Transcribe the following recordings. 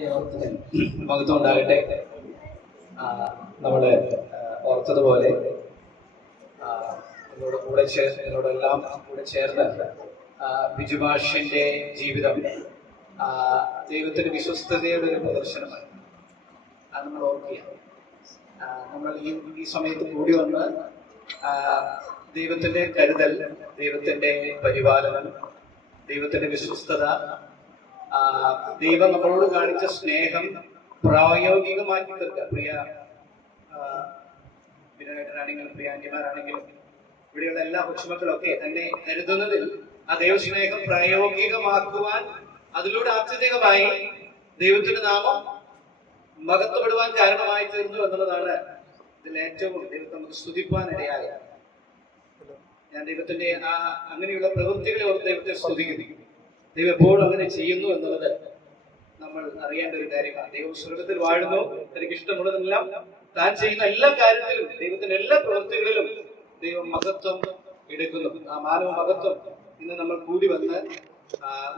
ദൈവത്തിന് മഹത്വം ഉണ്ടാകട്ടെ. നമ്മൾ ഓർത്തതുപോലെ നിങ്ങളോടെല്ലാം കൂടെ ചേർന്ന് ബിജുമാഷിന്റെ ജീവിതം ദൈവത്തിന്റെ വിശ്വസ്തതയുടെ ഒരു പ്രദർശനമാണ്. അത് നമ്മൾ ഓർക്കുക. നമ്മൾ ഈ സമയത്ത് കൂടി വന്ന് ദൈവത്തിന്റെ കരുതൽ, ദൈവത്തിന്റെ പരിപാലനം, ദൈവത്തിന്റെ വിശ്വസ്തത, ദൈവം നമ്മളോട് കാണിച്ച സ്നേഹം പ്രായോഗികമാക്കി തീർക്കുക. പ്രിയ വിനോദനാണെങ്കിലും പ്രിയ ആന്റിമാരാണെങ്കിലും ഇവിടെയുള്ള എല്ലാ കൊച്ചുമക്കളൊക്കെ തന്നെ കരുതുന്നതിൽ ആ ദൈവസ്നേഹം പ്രായോഗികമാക്കുവാൻ, അതിലൂടെ ആത്യന്തികമായി ദൈവത്തിന്റെ നാമം മഹത്വപ്പെടുവാൻ കാരണമായി തീർന്നു എന്നുള്ളതാണ് ഇതിൽ ഏറ്റവും ദൈവത്തെ നമുക്ക് സ്തുതിപ്പാൻ ഇടയായ. ഞാൻ ദൈവത്തിന്റെ അങ്ങനെയുള്ള പ്രവൃത്തികളെ ഓർത്ത് ദൈവത്തെ സ്തുതിക്കുന്നു. ദൈവം എപ്പോഴും അങ്ങനെ ചെയ്യുന്നു എന്നുള്ളത് നമ്മൾ അറിയേണ്ട ഒരു കാര്യമാണ്. ദൈവം സ്വർഗത്തിൽ വാഴുന്നു, തനിക്ക് ഇഷ്ടമുള്ളതെല്ലാം താൻ ചെയ്യുന്ന എല്ലാ കാര്യത്തിലും, ദൈവത്തിന്റെ എല്ലാ പ്രവൃത്തികളിലും ദൈവം മഹത്വം എടുക്കുന്നു. ആ മാനവ മഹത്വം ഇന്ന് നമ്മൾ കൂടി വന്ന്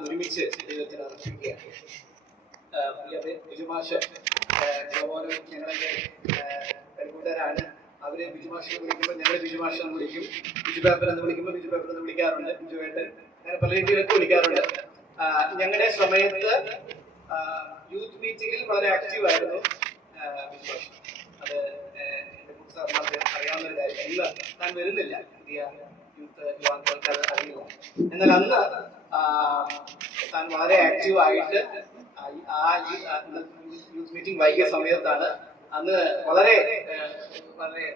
ഒരുമിച്ച് ദൈവത്തിന് അർപ്പിക്കുകയാണ്. ബിജുമാഷ് ഞങ്ങളുടെ കരിക്കൂട്ടരാണ്. അവര് ബിജുമാഷിനെ വിളിക്കുമ്പോൾ ഞങ്ങൾ ബിജുമാഷ് എന്ന് വിളിക്കും, ബിജു പേപ്പർ എന്ന് വിളിക്കുമ്പോൾ ബിജു പേപ്പർ എന്ന് വിളിക്കാറുണ്ട്, ബിജുവേട്ടൻ, അങ്ങനെ പല രീതിയിലൊക്കെ വിളിക്കാറുണ്ട്. ഞങ്ങളുടെ സമയത്ത് യൂത്ത് മീറ്റിംഗിൽ വളരെ ആക്റ്റീവ് ആയിരുന്നു ബിജുമാഷ്. അത് എന്റെ സാറിന് അറിയാവുന്ന ഒരു കാര്യം. ഇല്ല, താൻ വരുന്നില്ല, പുതിയ യൂത്ത് യുവാക്കൾക്ക് അത് അറിയില്ല. എന്നാൽ അന്ന് താൻ വളരെ ആക്റ്റീവ് ആയിട്ട് യൂത്ത് മീറ്റിംഗ് വൈകിയ സമയത്താണ് അന്ന് വളരെ വളരെ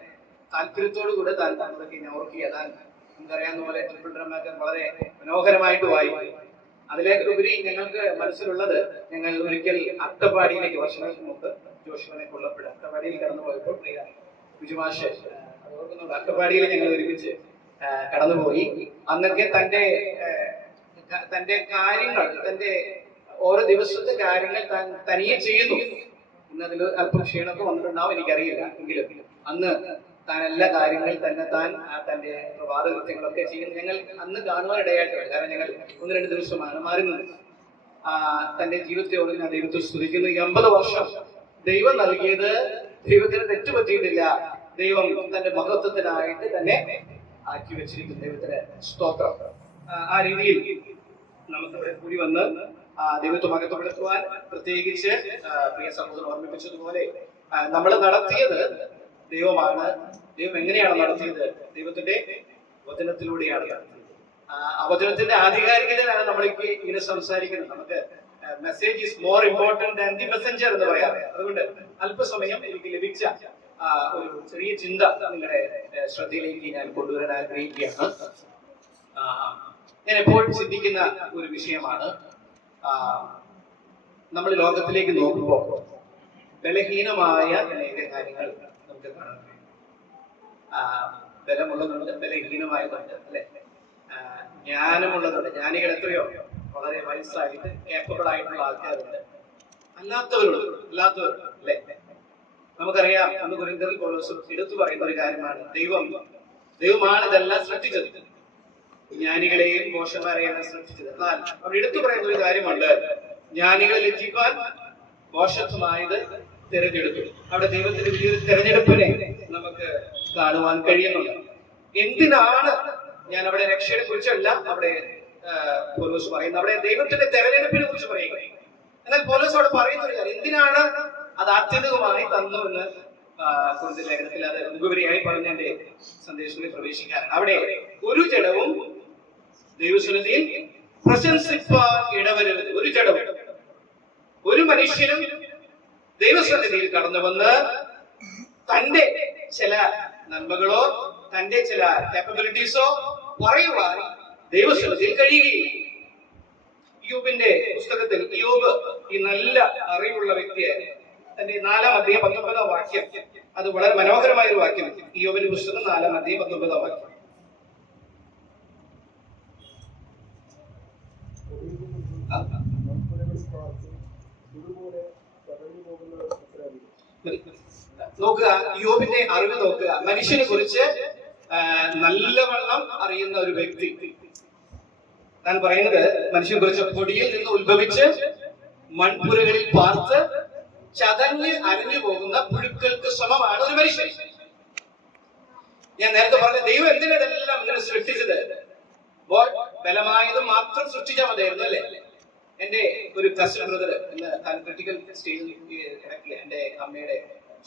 താല്പര്യത്തോടു കൂടെ താൻ നമ്മളൊക്കെ ഓർക്കുക. താൻ നമുക്കറിയാവുന്ന പോലെ ട്രിപ്പിൾ ഡ്രമൊക്കെ വളരെ മനോഹരമായിട്ട് വായിക്കും. അതിലേക്കുപരി ഞങ്ങൾക്ക് മനസ്സിലുള്ളത്, ഞങ്ങൾ ഒരിക്കൽ അട്ടപ്പാടിയിലേക്ക് വർഷങ്ങൾക്ക് മുമ്പ് ജോഷുവിനെ കൊല്ലപ്പെടും അട്ടപ്പാടിയിൽ കടന്നു പോയപ്പോൾ പ്രിയ ബിജുമാഷ് ഓർക്കുന്നുണ്ട്. അട്ടപ്പാടിയിൽ ഞങ്ങൾ ഒരുമിച്ച് കടന്നുപോയി. അന്നൊക്കെ തന്റെ കാര്യങ്ങൾ, തന്റെ ഓരോ ദിവസത്തെ കാര്യങ്ങൾ താൻ തനിയെ ചെയ്യുന്നു. ഇന്നതിൽ അല്പം ക്ഷീണമൊക്കെ വന്നിട്ടുണ്ടാവും, എനിക്കറിയില്ല. എങ്കിലും അന്ന് താൻ എല്ലാ കാര്യങ്ങളും തന്നെ താൻ തന്റെ പ്രഭാതകൃത്യങ്ങളൊക്കെ ചെയ്യുന്നു. ഞങ്ങൾ അന്ന് കാണുവാൻ ഇടയായിട്ടുണ്ട്. കാരണം ഞങ്ങൾ 1-2 ദിവസമാണ് മാറുന്നത്. തന്റെ ജീവിതത്തെ ഓർത്ത് ഞാൻ ദൈവത്തെ സ്തുതിക്കുന്നു. 80 വർഷം ദൈവം നൽകിയത് ദൈവത്തിന് തെറ്റുപറ്റിയിട്ടില്ല. ദൈവം തന്റെ മഹത്വത്തിനായിട്ട് തന്നെ ആക്കി വെച്ചിരിക്കുന്നു. ദൈവത്തിന് സ്തോത്രം. ആ രീതിയിൽ നമുക്കിവിടെ കൂടി വന്ന് ദൈവത്തെ മഹത്വപ്പെടുത്തുവാൻ, പ്രത്യേകിച്ച് പ്രിയ സഹോദരൻ ഓർമ്മിപ്പിച്ചതുപോലെ നമ്മൾ നടത്തിയത് ദൈവമാണ്. ദൈവം എങ്ങനെയാണ് നടത്തിയത്? ദൈവത്തിന്റെ വചനത്തിലൂടെയാണ് നടത്തിയത്. ആ വചനത്തിന്റെ ആധികാരികതയാണ് നമ്മൾക്ക് ഇങ്ങനെ സംസാരിക്കുന്നത്. നമുക്ക് message is more important than the Messenger എന്ന് പറയാറ്. അതുകൊണ്ട് അല്പസമയം എനിക്ക് ലഭിച്ച ഒരു ചെറിയ ചിന്ത നിങ്ങളുടെ ശ്രദ്ധയിലേക്ക് ഞാൻ കൊണ്ടുവരാൻ ആഗ്രഹിക്കുകയാണ്. ഞാൻ എപ്പോഴും ചിന്തിക്കുന്ന ഒരു വിഷയമാണ്, നമ്മൾ ലോകത്തിലേക്ക് നോക്കുമ്പോൾ ബലഹീനമായ അനേക കാര്യങ്ങൾ നമുക്ക് കാണാൻ കഴിയും. ബലമുള്ളതുണ്ട്, ബലഹീനമായതുണ്ട്, അല്ലെ? ജ്ഞാനമുള്ളതുണ്ട്, ജ്ഞാനികൾ എത്രയോ വളരെ വയസ്സായിട്ട് കേപ്പബിൾ ആയിട്ടുള്ള ആൾക്കാരുണ്ട്, അല്ലാത്തവരുണ്ട്, അല്ലെ? നമുക്കറിയാം, അന്ന് കൊരിന്ത്യരിൽ പൗലോസ് എടുത്തു പറയുന്ന ഒരു കാര്യമാണ്, ദൈവമാണ് ഇതെല്ലാം സൃഷ്ടിച്ചത്, ജ്ഞാനികളെയും മോശന്മാരെയും സൃഷ്ടിച്ചത്. എന്നാൽ അവർ എടുത്തു പറയുന്ന ഒരു കാര്യമുണ്ട്, ജ്ഞാനികളെ ലജ്ജിക്കാൻ മോശത്വമായത് തിരഞ്ഞെടുത്തു. അവിടെ ദൈവത്തിന്റെ വലിയൊരു തിരഞ്ഞെടുപ്പിനെ നമുക്ക് കാണുവാൻ കഴിയുന്നുണ്ട്. എന്തിനാണ് ഞാൻ അവിടെ രക്ഷയെ കുറിച്ചല്ല അവിടെ പൗലോസ് പറയുന്നത്, അവിടെ ദൈവത്തിന്റെ തെരഞ്ഞെടുപ്പിനെ കുറിച്ച് പറയുക. എന്നാൽ പൗലോസ് അവിടെ പറയുന്ന ഒരു കാര്യം, എന്തിനാണ് അത് ആത്യന്തികമായി തന്നു എന്ന് കുറിച്ച് ലേഖനത്തിൽ അത് മുഖവരിയായി പറഞ്ഞ എന്റെ സന്ദേശത്തിൽ പ്രവേശിക്കാനാണ്. അവിടെ ഒരു ജഡവും ദൈവസന്നിധിയിൽ പ്രശംസിപ്പാൻ ഇടവരരുത്. ഒരു ജഡവും, ഒരു മനുഷ്യനും ദൈവസന്നിധിയിൽ കടന്നു വന്ന് തന്റെ ചില നന്മകളോ തന്റെ ചില കാപ്പബിലിറ്റീസോ പറയുവാൻ ദൈവസന്നിധിയിൽ കഴിയുകയില്ല. യോബിന്റെ പുസ്തകത്തിൽ യോബ് ഈ നല്ല അറിവുള്ള വ്യക്തിയായിരുന്നു. തന്റെ 4-ാം അധ്യായം 19-ാം വാക്യം, അത് വളരെ മനോഹരമായ ഒരു വാക്യം. യോബിന്റെ പുസ്തകം 4-ാം അധ്യായം 19-ാം വാക്യം. നോക്കുക, യോബിന്റെ അറിവ് നോക്കുക. മനുഷ്യനെ കുറിച്ച് നല്ലവണ്ണം അറിയുന്ന ഒരു വ്യക്തി. താൻ പറയുന്നത്, മനുഷ്യനെ കുറിച്ച് പൊടിയിൽ നിന്ന് ഉത്ഭവിച്ച് മൺപുരകളിൽ പാർത്ത് ചതഞ്ഞ് അരഞ്ഞു പോകുന്ന പുഴുക്കൾക്ക് സമമാണ് ഒരു മനുഷ്യൻ. ഞാൻ നേരത്തെ പറഞ്ഞ ദൈവം എന്തിനെല്ലാം ഇങ്ങനെ സൃഷ്ടിച്ചത്? ബലമായതും മാത്രം സൃഷ്ടിച്ചാൽ മതിയായിരുന്നു അല്ലേ? എന്റെ ഒരു കസിൻ ബ്രദർ ക്രിട്ടിക്കൽ സ്റ്റേജിൽ കിടക്കില്ല. എന്റെ അമ്മയുടെ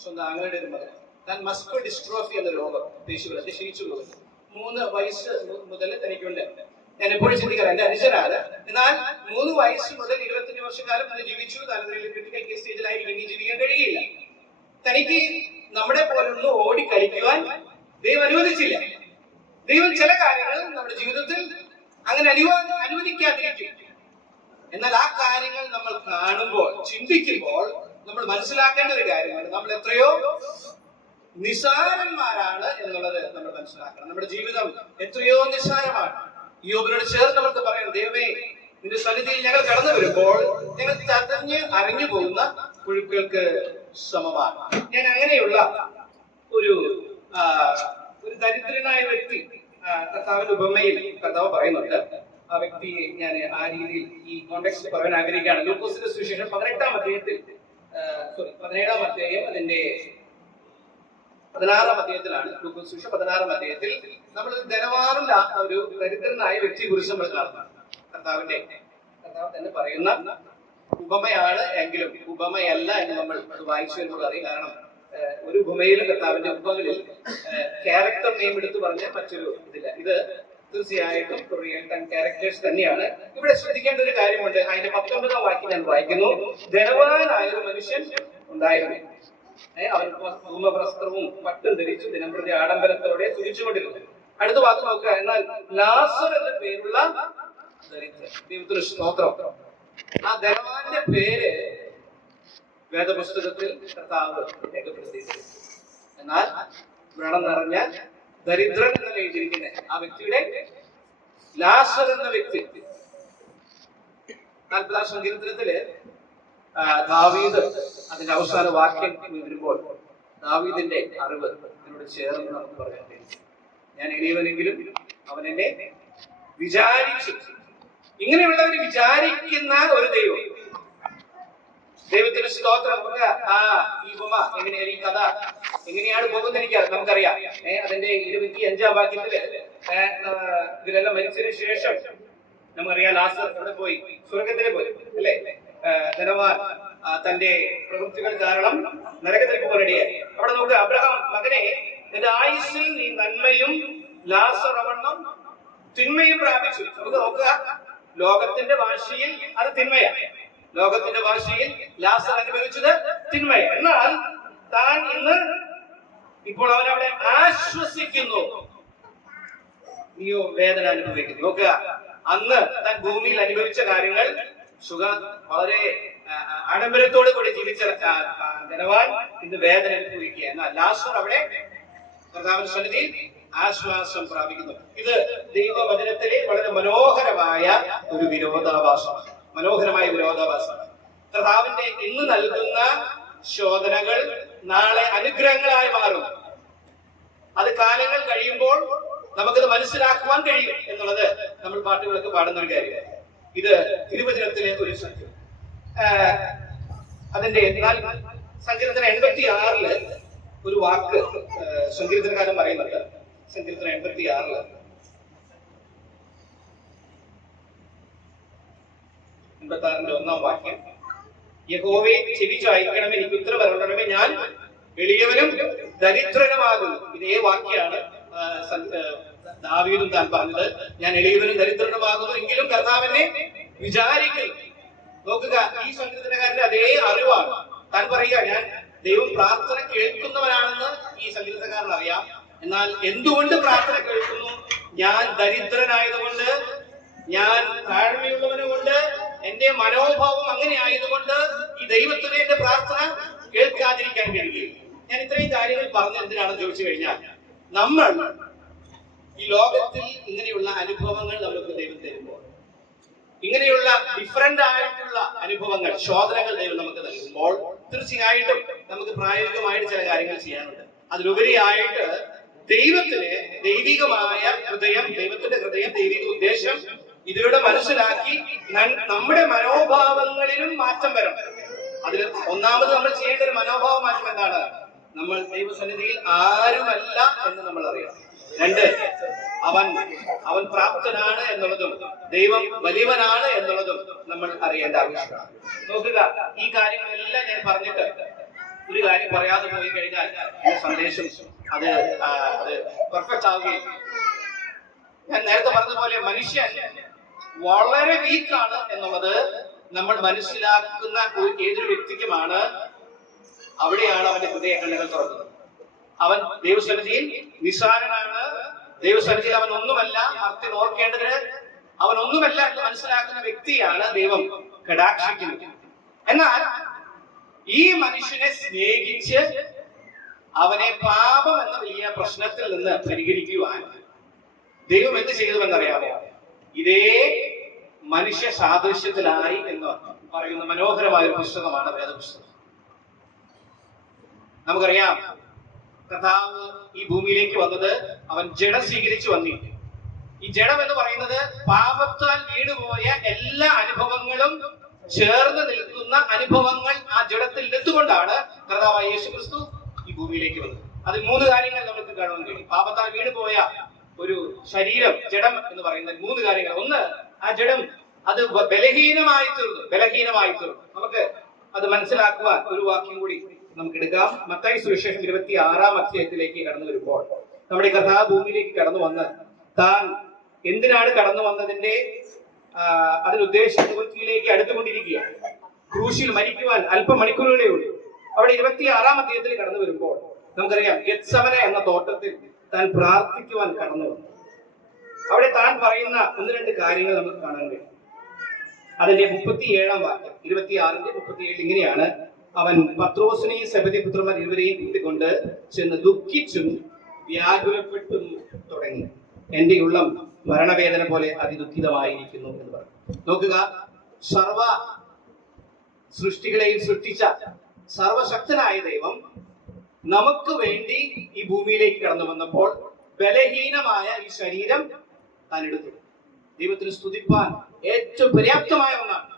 സ്വന്തം ആങ്ങളുടെ ഒരു മകൻ. താൻ മസ്കുലർ ഡിസ്ട്രോഫി എന്ന രോഗം പേശികൾ ക്ഷയിച്ചു പോകുന്നു. 3 വയസ്സ് മുതൽ തനിക്കുണ്ട്. ഞാൻ എപ്പോഴും ചിന്തിക്കാറ് എന്റെ അനുജനാണ്. എന്നാൽ 3 വയസ്സ് മുതൽ 25 വർഷക്കാലം അത് ജീവിച്ചു. ക്രിട്ടിക്കൽ കേസ് സ്റ്റേജിലായിരിക്കും. ഇനി ജീവിക്കാൻ കഴിയില്ല. തനിക്ക് നമ്മുടെ പോലൊന്ന് ഓടി കളിക്കുവാൻ ദൈവം അനുവദിച്ചില്ല. ദൈവം ചില കാര്യങ്ങൾ നമ്മുടെ ജീവിതത്തിൽ അങ്ങനെ അനുവദിക്കാതിരിക്കും. എന്നാൽ ആ കാര്യങ്ങൾ നമ്മൾ കാണുമ്പോൾ, ചിന്തിക്കുമ്പോൾ നമ്മൾ മനസ്സിലാക്കേണ്ട ഒരു കാര്യമാണ്, നമ്മൾ എത്രയോ നിസ്സാരന്മാരാണ് എന്നുള്ളത് നമ്മൾ മനസ്സിലാക്കണം. നമ്മുടെ ജീവിതം എത്രയോ നിസ്സാരമാണ്. യോബിനോട് ചേർന്ന് നമുക്ക് പറയാം, ദൈവമേ നിന്റെ സന്നിധിയിൽ ഞങ്ങൾ കടന്നു വരുമ്പോൾ ഞങ്ങൾ ചതഞ്ഞ് അരഞ്ഞു പോകുന്ന പുഴുക്കൾക്ക് സമമാണ്. ഞാൻ അങ്ങനെയുള്ള ഒരു ദരിദ്രനായ വ്യക്തി കർത്താവിന്റെ ഉപമയിൽ കർത്താവ് പറയുന്നുണ്ട്. ആ വ്യക്തിയെ ഞാൻ ആ രീതിയിൽ ഈ കോണ്ടെക്സ്റ്റ് പറയാൻ ആഗ്രഹിക്കുകയാണ്. ലൂക്കോസിന്റെ സുവിശേഷം 17-ാം അധ്യായം അതിന്റെ 16-ാം അധ്യായത്തിലാണ്. ലൂക്കോസ് സുവിശേഷം 16-ാം അധ്യായത്തിൽ നമ്മൾ ധനവാനുള്ള ഒരു ദരിദ്രനായ വ്യക്തിയെ കുറിച്ച് നമ്മൾ കാണുന്നത്. കർത്താവ് തന്നെ പറയുന്ന ഉപമയാണ്, എങ്കിലും ഉപമയല്ല എന്ന് നമ്മൾ വായിച്ചു വരുമ്പോൾ അറിയാം. കാരണം ഒരു ഉപമയിലും കർത്താവിന്റെ ഉപമകളിൽ ക്യാരക്ടർ നെയിം എടുത്ത് പറഞ്ഞ മറ്റൊരു ഇതില്ല. ഇത് തീർച്ചയായിട്ടും റിയൽ ടൈം ക്യാരക്ടേഴ്സ് തന്നെയാണ്. ഇവിടെ ശ്രദ്ധിക്കേണ്ട ഒരു കാര്യമുണ്ട്. അതിന്റെ 19-ാം വാക്യം ഞാൻ വായിക്കുന്നു. ധനവാനായ ഒരു മനുഷ്യൻ ഉണ്ടായിരുന്നു. അവൻ ധൂമവസ്ത്രവും പട്ടും ധരിച്ചു ദിനംപ്രതി ആഡംബരത്തോടെ തുരിച്ചുകൊണ്ടിരുന്നു. അടുത്ത വാക്ക് നോക്കുക. എന്നാൽ ലാസർ എന്ന പേരുള്ള ദരിദ്രൻ. ദൈവത്തിന് സ്തോത്രം. ആ ധനവാന്റെ പേര് വേദപുസ്തകത്തിൽ കർത്താവ് രേഖപ്പെടുത്തിയിട്ടുണ്ട്. എന്നാൽ വ്രണം നിറഞ്ഞ ദരിദ്രൻ എന്ന് എഴുതിയിരിക്കുന്ന ആ വ്യക്തിയുടെ ലാസർ എന്ന വ്യക്തി 40-ാം സങ്കീർത്തനത്തില് ദാവീദ് അതിന്റെ അവസാന വാക്യം വരുമ്പോൾ ദാവീദിന്റെ അറിവ് എന്നോട് ചേർന്ന് നമുക്ക് പറയാൻ കഴിയും. ഞാൻ എളിയവനെങ്കിലും അവൻ എന്നെ വിചാരിച്ചു. ഇങ്ങനെയുള്ളവർ വിചാരിക്കുന്ന ഒരു ദൈവം. ദൈവത്തിന് സ്തോത്രം. ഈ ഉപമ എങ്ങനെയാണ്, ഈ കഥ എങ്ങനെയാണ് പോകുന്നത് നമുക്കറിയാം. അതിന്റെ 25-ാം വാക്യത്തില് ഇവരെല്ലാം മരിച്ചതിന് ശേഷം നമുക്കറിയാം ലാസർ എവിടെ പോയി? സ്വർഗത്തിൽ പോയി അല്ലെ? ധനവാൻ തന്റെ പ്രവൃത്തികൾ കാരണം നരകത്തിൽ പോകാനിടയായി. അവിടെ നോക്കുക, അബ്രഹാം മകനെ എന്റെ ആയുസ്സിൽ നീ നന്മയും ലാസർ അവണ്ണം തിന്മയും പ്രാപിച്ചു. നമുക്ക് നോക്കുക, ലോകത്തിന്റെ ഭാഷയിൽ അത് തിന്മയാണ്. ലോകത്തിന്റെ ഭാഷയിൽ ലാസർ അനുഭവിച്ചത് തിന്മയാണ്. എന്നാൽ താൻ ഇന്ന് ഇപ്പോൾ അവനവിടെ ആശ്വസിക്കുന്നു, നീയോ വേദന അനുഭവിക്കുന്നു. നോക്കുക, അന്ന് താൻ ഭൂമിയിൽ അനുഭവിച്ച കാര്യങ്ങൾ വളരെ ആഡംബരത്തോടു കൂടി ജീവിച്ച ധനവാൻ ഇന്ന് വേദന അനുഭവിക്കുക. എന്നാൽ ലാസർ അവിടെ കർത്താവിന്റെ സന്നിധിയിൽ ആശ്വാസം പ്രാപിക്കുന്നു. ഇത് ദൈവവചനത്തിലെ വളരെ മനോഹരമായ ഒരു വിരോധാഭാസമാണ്. മനോഹരമായ വിരോധാഭാസമാണ്. കർത്താവിന്റെ ഇന്ന് നൽകുന്ന ശോധനകൾ നാളെ അനുഗ്രഹങ്ങളായി മാറും. അത് കാലങ്ങൾ കഴിയുമ്പോൾ നമുക്കത് മനസ്സിലാക്കുവാൻ കഴിയും എന്നുള്ളത് നമ്മൾ പാട്ടുകളൊക്കെ പാടുന്ന ഒരു കാര്യമാണ്. ഇത് തിരുവചനത്തിലെ ഒരു സത്യം. അതിന്റെ സങ്കീർത്തനം 86-ല് ഒരു വാക്ക് സങ്കീർത്തനക്കാരൻ പറയുന്നുണ്ട്. സങ്കീർത്തനം 86-ല് 86-ന്റെ 1-ാം വാക്യം. യഹോവേ ചെവി ചായിക്കണമേ, എനിക്ക് ഉത്തരവരുളണമേ, ഞാൻ എളിയവനും ദരിദ്രനുമാകുന്നു. ഇതേ വാക്യാണ് ദാവീദും താൻ പറഞ്ഞത്. ഞാൻ എളിയവനും ദരിദ്രനുമാകുന്നു, എങ്കിലും കർത്താവിനെ വിചാരിക്കുന്നു. നോക്കുക, ഈ സങ്കീർത്തനക്കാരന്റെ അതേ അറിവാണ്. താൻ പറയുക, ഞാൻ ദൈവം പ്രാർത്ഥന കേൾക്കുന്നവനാണെന്ന് ഈ സങ്കീർത്തനക്കാരൻ അറിയാം. എന്നാൽ എന്തുകൊണ്ട് പ്രാർത്ഥന കേൾക്കുന്നു? ഞാൻ ദരിദ്രനായതുകൊണ്ട്, ഞാൻ താഴ്മയുള്ളവനുകൊണ്ട്, എന്റെ മനോഭാവം അങ്ങനെ ആയതുകൊണ്ട് ഈ ദൈവത്തിന് എന്റെ പ്രാർത്ഥന കേൾക്കാതിരിക്കാൻ കഴിയുകയും. ഞാൻ ഇത്രയും കാര്യങ്ങൾ പറഞ്ഞ എന്തിനാണെന്ന് ചോദിച്ചു കഴിഞ്ഞാൽ, നമ്മൾ ഈ ലോകത്തിൽ ഇങ്ങനെയുള്ള അനുഭവങ്ങൾ നമുക്ക് ദൈവം തരുമ്പോൾ, ഇങ്ങനെയുള്ള ഡിഫറന്റ് ആയിട്ടുള്ള അനുഭവങ്ങൾ, ശോധനകൾ ദൈവം നമുക്ക് നൽകുമ്പോൾ, തീർച്ചയായിട്ടും നമുക്ക് പ്രായോഗികമായിട്ട് ചില കാര്യങ്ങൾ ചെയ്യാനുണ്ട്. അതിലുപരിയായിട്ട് ദൈവത്തിന് ദൈവികമായ ഹൃദയം, ദൈവത്തിന്റെ ഹൃദയം, ദൈവിക ഉദ്ദേശം ഇതിലൂടെ മനസ്സിലാക്കി നമ്മുടെ മനോഭാവങ്ങളിലും മാറ്റം വരണം. അതിൽ ഒന്നാമത് നമ്മൾ ചെയ്യേണ്ട ഒരു മനോഭാവ മാറ്റം എന്താണ്? നമ്മൾ ദൈവസന്നിധിയിൽ ആരുമല്ല എന്ന് നമ്മൾ അറിയണം. രണ്ട്, അവൻ പ്രാപ്തനാണ് എന്നുള്ളതും ദൈവം വലിയവനാണ് എന്നുള്ളതും നമ്മൾ അറിയേണ്ട ആവശ്യമാണ്. നോക്കുക, ഈ കാര്യങ്ങളെല്ലാം ഞാൻ പറഞ്ഞിട്ട് ഒരു കാര്യം പറയാതെ പോയി കഴിഞ്ഞാൽ സന്ദേശം അത് പെർഫെക്റ്റ് ആവുകയും, ഞാൻ നേരത്തെ പറഞ്ഞതുപോലെ മനുഷ്യൻ വളരെ വീക്കാണ് എന്നുള്ളത് നമ്മൾ മനസ്സിലാക്കുന്ന ഏതൊരു വ്യക്തിക്കുമാണ് അവിടെയാണ് അവന്റെ ഹൃദയ കണ്ണുകൾ തുറക്കുന്നത്. അവൻ ദൈവസന്നിധിയിൽ നിസ്സാരനാണ്, ദൈവസന്നിധിയിൽ അവൻ ഒന്നുമല്ല, അർത്ഥം ഓർക്കേണ്ടതിന് അവൻ ഒന്നുമല്ല എന്ന് മനസ്സിലാക്കുന്ന വ്യക്തിയാണ് ദൈവം കടാക്ഷിക്കുന്നത്. എന്നാൽ ഈ മനുഷ്യനെ സ്നേഹിച്ച് അവനെ പാപം എന്ന വലിയ പ്രശ്നത്തിൽ നിന്ന് പരിഹരിക്കുവാൻ ദൈവം എന്ത് ചെയ്തുവെന്നറിയാമോ? ഇതേ മനുഷ്യ സാദൃശ്യത്തിലായി എന്ന് പറയുന്ന മനോഹരമായ ഒരു പുസ്തകമാണ് വേദപുസ്തകം. നമുക്കറിയാം, കർത്താവ് ഈ ഭൂമിയിലേക്ക് വന്നത് അവൻ ജഡം സ്വീകരിച്ചു വന്നിട്ട്. ഈ ജഡം എന്ന് പറയുന്നത് പാപത്താൽ വീണുപോയ എല്ലാ അനുഭവങ്ങളും ചേർന്ന് നിൽക്കുന്ന അനുഭവങ്ങൾ ആ ജഡത്തിൽ എത്തുകൊണ്ടാണ് കർത്താവായ യേശുക്രിസ്തു ഈ ഭൂമിയിലേക്ക് വന്നത്. അതിൽ മൂന്ന് കാര്യങ്ങൾ നമുക്ക് കാണാൻ കഴിയും. പാപത്താൽ വീണുപോയ ഒരു ശരീരം, ജഡം എന്ന് പറയുന്ന മൂന്ന് കാര്യങ്ങൾ. ഒന്ന്, ആ ജഡം അത് ബലഹീനമായി തീർന്നു. നമുക്ക് അത് മനസ്സിലാക്കുവാൻ ഒരു വാക്യം കൂടി നമുക്ക് എടുക്കാം. മത്തായി സുവിശേഷം 26-ാം അധ്യായത്തിലേക്ക് കടന്നു വരുമ്പോൾ നമ്മുടെ കർത്താവ് ഭൂമിയിലേക്ക് കടന്നു വന്ന് താൻ എന്തിനാണ് കടന്നു വന്നതിന്റെ അതിനുദ്ദേശിച്ച നിവൃത്തിയിലേക്ക് അടുത്തുകൊണ്ടിരിക്കുകയാണ്. ക്രൂശിൽ മരിക്കുവാൻ അല്പം മണിക്കൂറുകളേ ഉള്ളൂ. അവിടെ 26-ാം അധ്യായത്തിൽ കടന്നു വരുമ്പോൾ നമുക്കറിയാം, ഗെത്സമന എന്ന തോട്ടത്തിൽ താൻ പ്രാർത്ഥിക്കുവാൻ കടന്നു വന്നു. അവിടെ താൻ പറയുന്ന ഒന്ന് രണ്ട് കാര്യങ്ങൾ നമുക്ക് കാണാൻ കഴിയും. അതിന്റെ 37-ാം വാക്യം, 26-ന്റെ 37 ഇങ്ങനെയാണ്: അവൻ പത്രോസിനെയും സെബെദി പുത്രന്മാർ ഇരുവരെയും കൂട്ടിക്കൊണ്ട് ചെന്ന് ദുഃഖിച്ചും വ്യാകുലപ്പെട്ടും തുടങ്ങി. എന്റെ ഉള്ളം മരണവേദന പോലെ അതിദുഃഖിതമായിരിക്കുന്നു എന്ന് പറഞ്ഞു. നോക്കുക, സർവ സൃഷ്ടികളെയും സൃഷ്ടിച്ച സർവശക്തനായ ദൈവം നമുക്ക് വേണ്ടി ഈ ഭൂമിയിലേക്ക് കടന്നു വന്നപ്പോൾ ബലഹീനമായ ഈ ശരീരം താൻ എടുത്തു. ദൈവത്തിന് സ്തുതിപ്പാൻ ഏറ്റവും പര്യാപ്തമായ ഒന്നാണ്.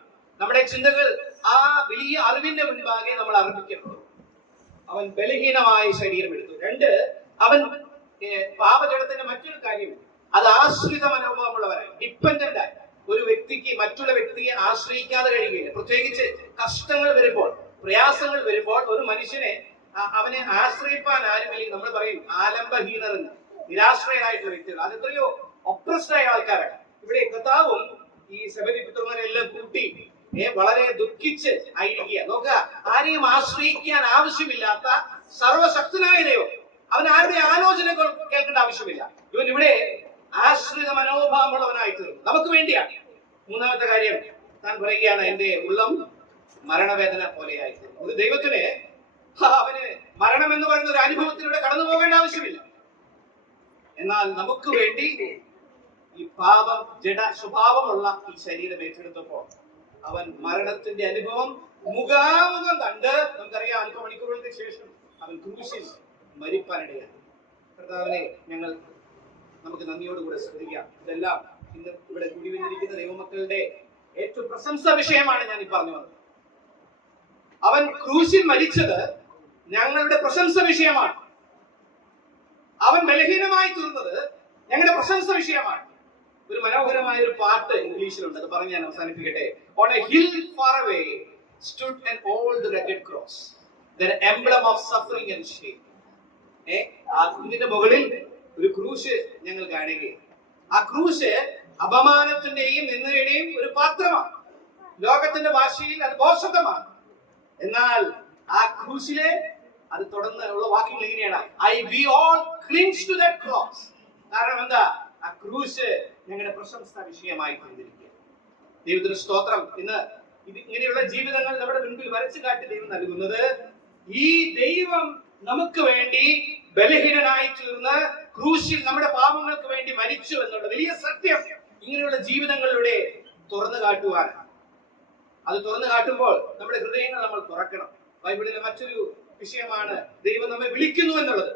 നമ്മുടെ ചിന്തകൾ ആ വലിയ അറിവിന്റെ മുൻപാകെ നമ്മൾ അർപ്പിക്കണം. അവൻ ബലഹീനമായ ശരീരം എടുത്തു. രണ്ട്, അവൻ പാപജടത്തിന്റെ മറ്റൊരു കാര്യം, അത് ആശ്രിത മനോഭാവമുള്ളവരായി, ഡിപ്പെൻഡന്റ് ആയി. ഒരു വ്യക്തിക്ക് മറ്റുള്ള വ്യക്തിയെ ആശ്രയിക്കാതെ കഴിയുകയില്ല. പ്രത്യേകിച്ച് കഷ്ടങ്ങൾ വരുമ്പോൾ, പ്രയാസങ്ങൾ വരുമ്പോൾ ഒരു മനുഷ്യനെ അവനെ ആശ്രയിപ്പാൻ ആരുമില്ലെങ്കിൽ നമ്മൾ പറയും ആലംബഹീനർ എന്ന്. നിരാശ്രയരായിട്ടുള്ള വ്യക്തികൾ, അത് എത്രയോ ഒപ്രസ്ഡ് ആയ ആൾക്കാരാണ്. ഇവിടെ കർത്താവും ഈ സെബെദി പുത്രന്മാരെല്ലാം കൂട്ടി വളരെ ദുഃഖിച്ച് ആയിരിക്കുക. നോക്കുക, ആരെയും ആശ്രയിക്കാൻ ആവശ്യമില്ലാത്ത സർവശക്തനായ ദൈവം, അവൻ ആരുടെ ആലോചന കേൾക്കേണ്ട ആവശ്യമില്ല. ഇവൻ ഇവിടെ ആശ്രിത മനോഭാവമുള്ളവനായി തീർന്നു, നമുക്ക് വേണ്ടിയാണ്. മൂന്നാമത്തെ കാര്യം താൻ പറയുകയാണ്, എന്റെ ഉള്ളം മരണവേദന പോലെയായി തീർന്നു. ഒരു ദൈവത്തിന് അവന് മരണം എന്ന് പറയുന്ന ഒരു അനുഭവത്തിലൂടെ കടന്നു പോകേണ്ട ആവശ്യമില്ല. എന്നാൽ നമുക്ക് വേണ്ടി ഈ പാപം ജഡ സ്വഭാവമുള്ള ഈ ശരീരം ഏറ്റെടുത്തപ്പോൾ അവൻ മരണത്തിന്റെ അനുഭവം മുഖാമുഖം കണ്ട്, നമുക്കറിയാം, അല്പ മണിക്കൂറുകൾക്ക് ശേഷം അവൻ ക്രൂശിൽ മരിപ്പാനിടയാണ്. കർത്താവിനെ നമുക്ക് നന്ദിയോടുകൂടെ സ്തുതിക്കാം. ഇതെല്ലാം ഇന്ന് ഇവിടെ കൂടി വന്നിരിക്കുന്ന ദൈവമക്കളുടെ ഏറ്റവും പ്രശംസ വിഷയമാണ് ഞാൻ ഈ പറഞ്ഞു വന്നത്. അവൻ ക്രൂശിൽ മരിച്ചത് ഞങ്ങളുടെ പ്രശംസ വിഷയമാണ്. അവൻ ബലഹീനമായി തീർന്നത് ഞങ്ങളുടെ പ്രശംസ വിഷയമാണ്. ഒരു മനോഹരമായ ഒരു പാട്ട് ഇംഗ്ലീഷിലുണ്ട്, അത് പറഞ്ഞ് ഞാൻ അവസാനിപ്പിക്കട്ടെ. On a hill far away stood an old rugged cross, the emblem of suffering and shame. ആ കുന്നിന്റെ മുകളിൽ ഒരു ക്രൂശ് ഞങ്ങൾ കാണുകയും, ആ ക്രൂശ് അപമാനത്തിന്റെയും നിന്ദയുടെയും ഒരു പാത്രമാണ്. ലോകത്തിന്റെ ഭാഷയിൽ അത് ബോധമാണ്. എന്നാൽ ആ ക്രൂശിലെ അത് തുടർന്ന് ഉള്ള വാക്യങ്ങൾ എങ്ങനെയാണ്? we all cling to that cross. കാരണം എന്താ? ആ ക്രൂശ് ഞങ്ങളുടെ പ്രശംസ വിഷയമായി തീർന്നിരിക്കുക. ദൈവത്തിന് സ്തോത്രം. ഇന്ന് ഇങ്ങനെയുള്ള ജീവിതങ്ങൾ നമ്മുടെ മുൻപിൽ വരച്ചു കാട്ടി ദൈവം നൽകുന്നത്, ഈ ദൈവം നമുക്ക് വേണ്ടി ബലഹീനനായി തീർന്ന് ക്രൂശിൽ നമ്മുടെ പാപങ്ങൾക്ക് വേണ്ടി മരിച്ചു എന്നുള്ള വലിയ സത്യം ഇങ്ങനെയുള്ള ജീവിതങ്ങളിലൂടെ തുറന്നു കാട്ടുവാനാണ്. അത് തുറന്നു കാട്ടുമ്പോൾ നമ്മുടെ ഹൃദയങ്ങൾ നമ്മൾ തുറക്കണം. ബൈബിളിലെ മറ്റൊരു വിഷയമാണ് ദൈവം നമ്മെ വിളിക്കുന്നു എന്നുള്ളത്.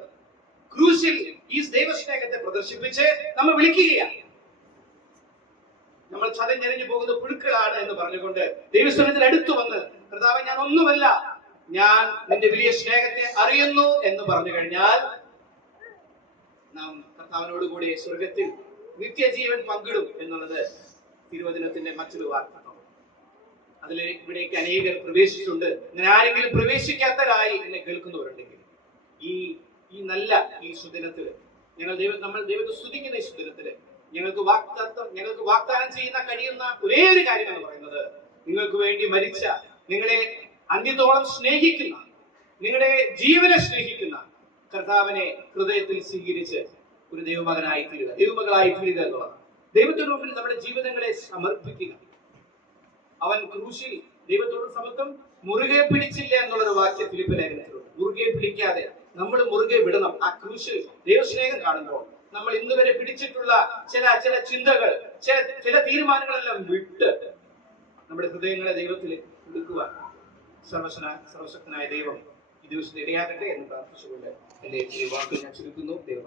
ക്രൂശിൽ ഈ ദൈവസ്നേഹത്തെ പ്രദർശിപ്പിച്ച് നമ്മെ വിളിക്കുകയാണ്. നമ്മൾ ചതഞ്ഞെറിഞ്ഞു പോകുന്ന പുഴുക്കളാണ് എന്ന് പറഞ്ഞുകൊണ്ട് ദൈവസ്ഥലത്തിൽ അടുത്തു വന്ന് കർത്താവേ ഞാൻ ഒന്നുമല്ല, ഞാൻ നിന്റെ വലിയ സ്നേഹത്തെ അറിയുന്നു എന്ന് പറഞ്ഞു കഴിഞ്ഞാൽ നാം കർത്താവിനോട് കൂടി സ്വർഗത്തിൽ നിത്യജീവൻ പങ്കിടും എന്നുള്ളത് തിരുവചനത്തിന്റെ മറ്റൊരു വാർത്ത. ഇവിടേക്ക് അനേകർ പ്രവേശിച്ചിട്ടുണ്ട്. ഇങ്ങനെ ആരെങ്കിലും പ്രവേശിക്കാത്തവരായി എന്നെ കേൾക്കുന്നവരുണ്ടെങ്കിൽ ഈ നല്ല ഈ സുദിനത്തില് നമ്മൾ ദൈവത്തെ സ്തുതിക്കുന്ന ഈ സുദിനത്തില് ഞങ്ങൾക്ക് വാഗ്ദാനം ചെയ്യുന്ന കഴിയുന്ന ഒരേ ഒരു കാര്യം എന്ന് പറയുന്നത്, നിങ്ങൾക്ക് വേണ്ടി മരിച്ച, നിങ്ങളെ അന്ത്യത്തോളം സ്നേഹിക്കുന്ന, നിങ്ങളുടെ ജീവനെ സ്നേഹിക്കുന്ന കർത്താവിനെ ഹൃദയത്തിൽ സ്വീകരിച്ച് ഒരു ദൈവമകനായി തീരുക, ദൈവമകളായി തീരുക എന്നുള്ളതാണ്. ദൈവത്തിന് മുമ്പിൽ നമ്മുടെ ജീവിതങ്ങളെ സമർപ്പിക്കുക. അവൻ ക്രൂശിൽ ദൈവത്തോട് സമത്വം മുറുകെ പിടിച്ചില്ല എന്നുള്ളൊരു വാക്യം ഫിലിപ്പ് ലേഖനത്തിലുണ്ട്. മുറുകെ പിടിക്കാതെ നമ്മൾ മുറുകെ വിടണം. ആ ക്രൂശിൽ ദൈവസ്നേഹം കാണുമ്പോൾ നമ്മൾ ഇന്ന് വരെ പിടിച്ചിട്ടുള്ള ചില ചിന്തകൾ, ചില തീരുമാനങ്ങളെല്ലാം വിട്ട് നമ്മുടെ ഹൃദയങ്ങളെ ദൈവത്തിൽ എടുക്കുവാൻ സർവശക്തനായ ദൈവം ഈ ദിവസത്തെ ഇടയാകട്ടെ എന്ന് പ്രാർത്ഥിച്ചുകൊണ്ട് എന്റെ വാക്കുകൾ ഞാൻ ചുരുക്കുന്നു. ദൈവം